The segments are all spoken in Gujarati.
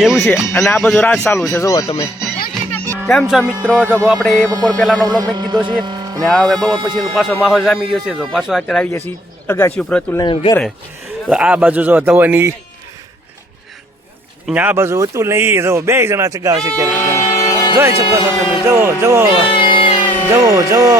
એવું છે અને આ બધું રાત ચાલુ છે જોવો તમે કેમ છો મિત્રો જો આપણે બપોર પહેલાનો વ્લોગ મેં કીધો છે અને હવે બપોર પછી પાછો માહોલ જામી ગયો છે જો પાછો અત્યારે આવી ગયા છીએ અગાસી ઉપર અતુલ લઈને ઘરે તો આ બાજુ જો ધવની આ બાજુ અતુલ ને એ જો બે જણા ચગાવે છે ત્યારે જોઈ શકો છો તમે જવો જવો જવો જવો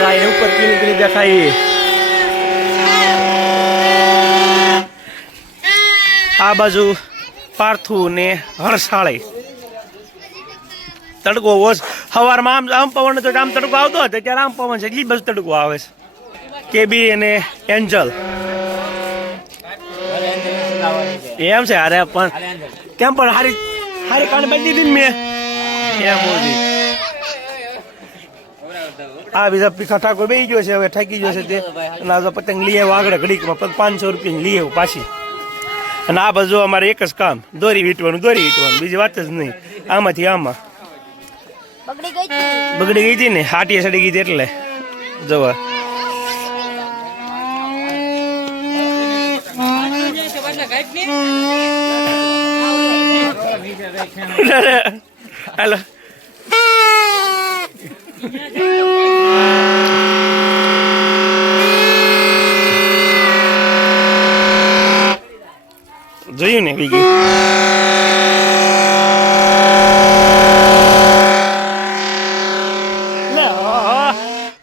ગાય ઉપર કીલી કીલી દેખાય આ બાજુ પાર્થુ ને હરસાળે તડકો ઓછ સવારમાં આમ પવન હતો આમ તડકો આવતો હતો ત્યારે આમ પવન છે એટલી બાજુ તડકો આવે છે કેબી અને એન્જલ એમ છે અરે પણ કેમ પણ હારી હારી કાન બાંધી દીધી ને મેં એમ મોદી આ બીજા પીખા ઠાકોર બેસી ગયો છે હવે થાકી ગયો છે તે અને પતંગ લઈ આવ્યો આગળ ઘડીકમાં 500 રૂપિયાની લઈ આવ્યો પાછી અને આ બાજુ અમારે એક જ કામ દોરી વીંટવાનું બીજી વાત જ નહીં આમાંથી આમાં બગડી ગઈ હતી ને હાટીએ સડી ગઈ હતી એટલે જવા હાલો જોયું ને બીજી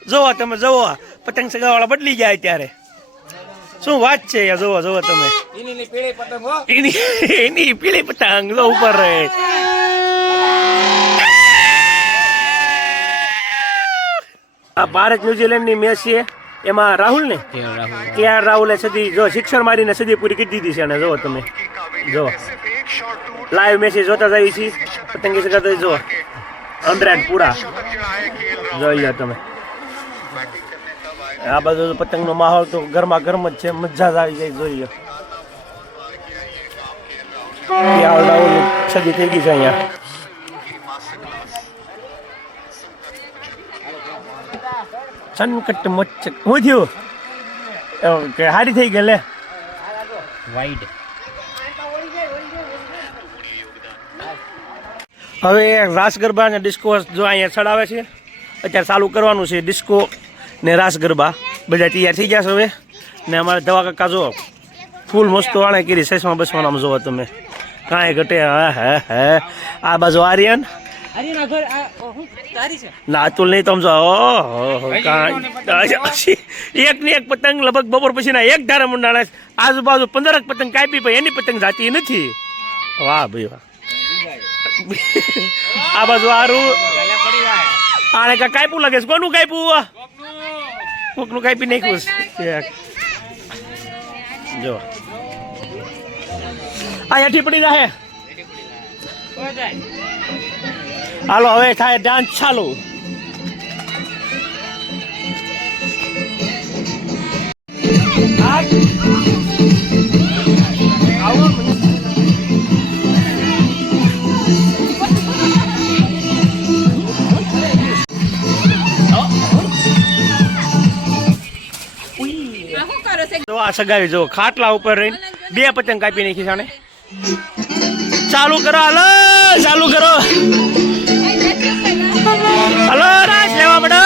જોવો તમે જોવો પતંગ સગાવાળા બદલી જાય ત્યારે શું વાત છે જોવો જોવો તમે એની પીળી પતંગ જો ઉપર રહે આ ભારત ન્યુઝીલેન્ડ ની મેચ છે એમાં રાહુલ ને KR રાહુલે સદી જો શિક્ષણ મારીને સદી પૂરી કરી દીધી છે અને જો તમે જો લાઈવ મેસેજ જોતા જઈએ છીએ પતંગી સગાતો જો 100 પૂરા જોઈ લો તમે આ બાજુ પતંગ નો માહોલ તો ગરમા ગરમ જ છે મજા જ આવી જાય જોઈ લો રાહુલ સદી થઈ ગઈ છે અહીંયા સંકટ મચ્છ હું થયું કે હારી થઈ ગઈ લે વાઈડ હવે રાસ ગરબા અને ડિસ્કો જો અહીંયા ચડાવે છે અત્યારે ચાલુ કરવાનું છે ડિસ્કો ને રાસ ગરબા બધા તૈયાર થઈ ગયા છે હવે ને અમારે દવા કાકા જો ફૂલ મસ્ત વાણે કરી સસમાં બસમાં જોવો તમે કાંઈ ઘટે હે આ બાજુ આર્યન ના અતુલ નહીં તો એક ને એક પતંગ લગભગ બપોર પછી ના એક ધારા મંડાણા આજુબાજુ 15 પતંગ કાપી પણ એની પતંગ જાતી નથી વાહ ભાઈ વાહ આ બાજુ આરું આને કા કાપ્યું લાગે છે કોનું કાપ્યું કોકનું કાપી નાખ્યું જો આ હેઠી પડી રહે હાલો હવે થાય ડાન્સ ચાલુ આ સગાવી જો ખાટલા ઉપર રહીને 2 પતંગ કાપી નાખી છે ચાલુ કરો હાલો ચાલુ કરો હલો રાજ લેવા પડો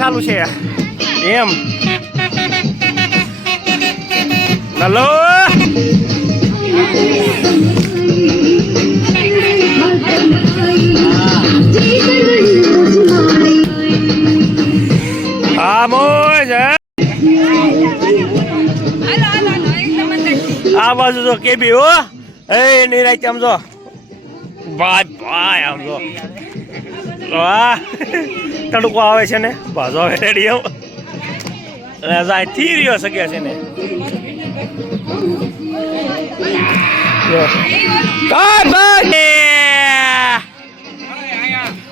ચાલુ છે એમ હલો આ મોજ બાજુ જો કેબી હો એ નિરાય આમ જો ભાઈ ભાઈ આમ જો વાહ તડકો આવે છે ને બાજુ આવે રેડી જાય થી રહ્યો શકે છે ને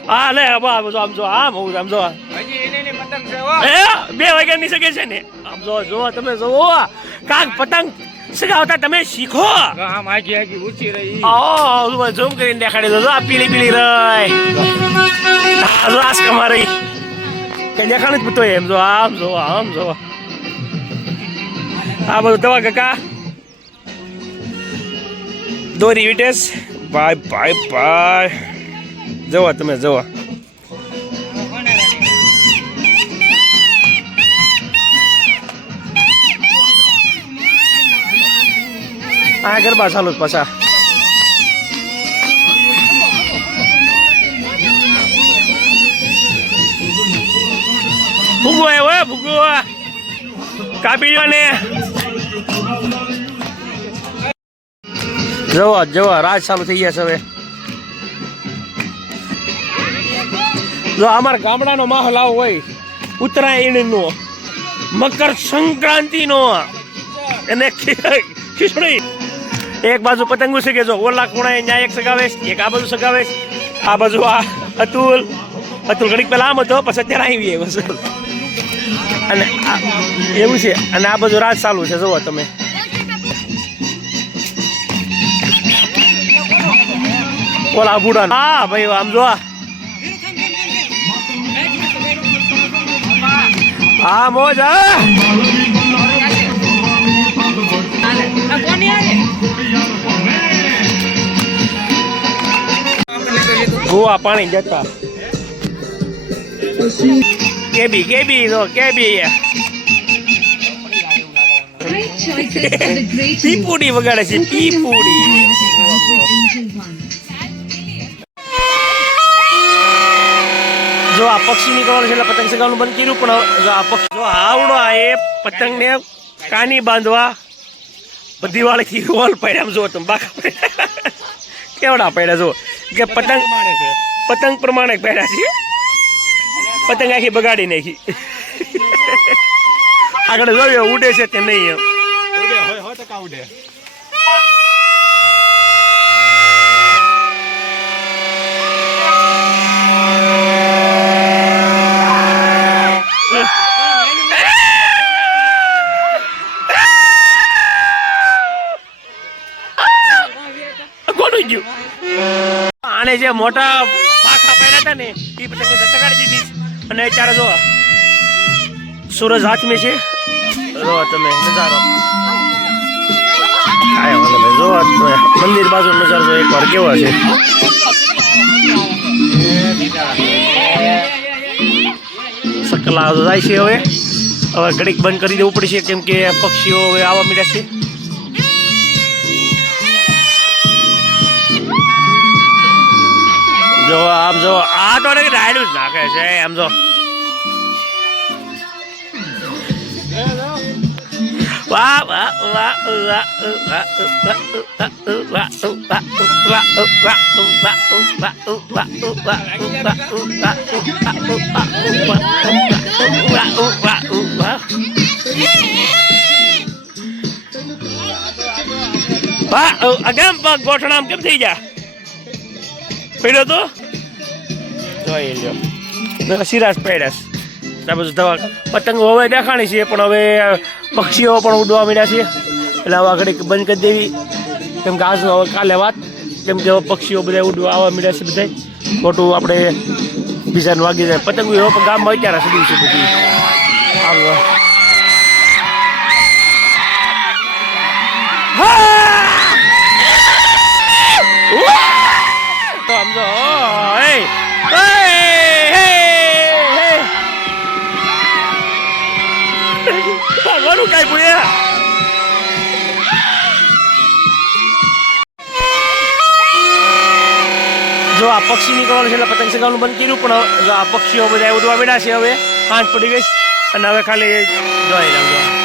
હા લે આમ જો આમ હું આમ જો 2 વાગ્યા ની શકે છે ને આમ જો જો તમે જોવો કાક પતંગ સગાવતા તમે શીખો આમ આગી આગી ઊંચી રહી ઝૂમ કરીને દેખાડી દો આ પીલી પીલી રહી રાસ કમારી કે દેખાડું જ પૂતો એમ જો આમ જો આ બધું દવા કાકા દોરી વિટેશ ભાઈ ભાઈ ભાઈ જવો તમે જવો આ ગરબા ચાલુ પાછા ભૂગો આવ્યો ભૂગો કાપી ને જવો રાજ ચાલુ થઈ ગયા છે હવે જો અમારા ગામડાનો માહોલ આવો હોય ઉત્તરાયણનો મકર સંક્રાંતિનો અને ખીચડી એક બાજુ પતંગો છે કે જો ઓલા ખૂણાએ ન્યા એક સગાવે એક આ બાજુ સગાવે આ બાજુ આ અતુલ ઘડીક પેલા આમ હતો પછી અત્યારે આવી બસ અને એવું છે અને આ બાજુ રાત ચાલુ છે જુઓ તમે ઓલા બુડા હા ભાઈ આમ જો હા મોજ ગોવા પાણી જતા કેબી નો કેબી પીપુડી વગાડે છે પીપુડી જો આ પક્ષી નીકળવાનું છે એટલે પતંગ ચગાવવાનું બંધ કર્યું પણ જો આ પક્ષી જો આવડો આ એ પતંગને કાની બાંધવા બધી વાળીથી રોલ પડ્યા જો તમે બાકા કેવડા પડ્યા જો કે પતંગ પ્રમાણે પડ્યા છે પતંગ આખી બગાડી નાખી આગળ જોયો ઉડે છે તે નહીં ઉડે આને જે મોટા પાખા પડ્યા હતા ને એ પતંગ સગાડી દીધી અને અત્યારે જો સૂરજ હાથમાં છે જો તમે નજારો જો મંદિર બાજુ નજારો જો એકવાર કેવો છે સકલા જાય છે હવે ઘડીક બંધ કરી દેવું પડશે કેમ કે પક્ષીઓ હવે આવવા માંડ્યા છે જો આમ જો આ તો રાયડું જ નાખે છે આમ જો વાહ વાહ વાહ અગામ પગ ગોઠણામ કેમ થઈ ગયા પેલો તો જોઈ લ્યો સિરાજ પેડસ બધું દવા પતંગો હવે દેખાણી છે પણ હવે પક્ષીઓ પણ ઉડવા માંડ્યા છે એટલે હવે આગળ બંધ કરી દેવી કેમ કે આજનો હવે કાલે વાત કેમ કે પક્ષીઓ બધા ઉડવા આવવા માંડ્યા છે બધા ખોટું આપણે બીજાને વાગી જાય પતંગો એવો પણ ગામમાં અત્યારે સુધી છે બધી આમ સમજો ભગવાનું કઈ પૂછ્યા જો આ પક્ષી નીકળવાનું છે એટલે પતંગ ચગાવવાનું બંધ કર્યું પણ જો આ પક્ષીઓ બધા ઉડવા માંડ્યા છે હવે સાંજ પડી ગઈ અને હવે ખાલી જોઈ લાગજો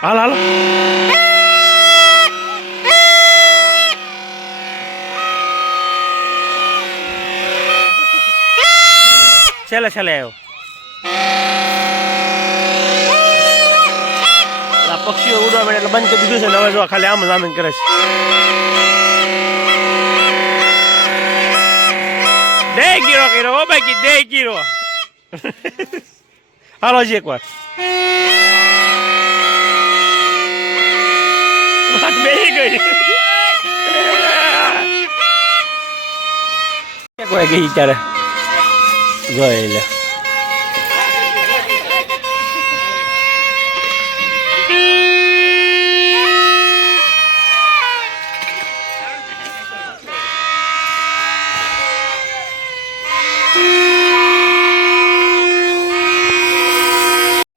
હાલ હાલો છેલ્લે છેલ્લે આવ્યો આ પક્ષીઓ ઉડવા મળે એટલે બંધ કરી દીધું છે ને હવે જો ખાલી આમ જ આમ કરે છે દે ગીરો કર્યો ઓ બાકી દે ગીરો હાલો હજી એક વાર બેસી ગઈ એક વાર ગઈ ત્યારે જોઈ લે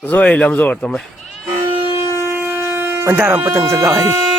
જોઈ લે આમ જોવો તમે અંધારામાં પતંગ ચગાવાય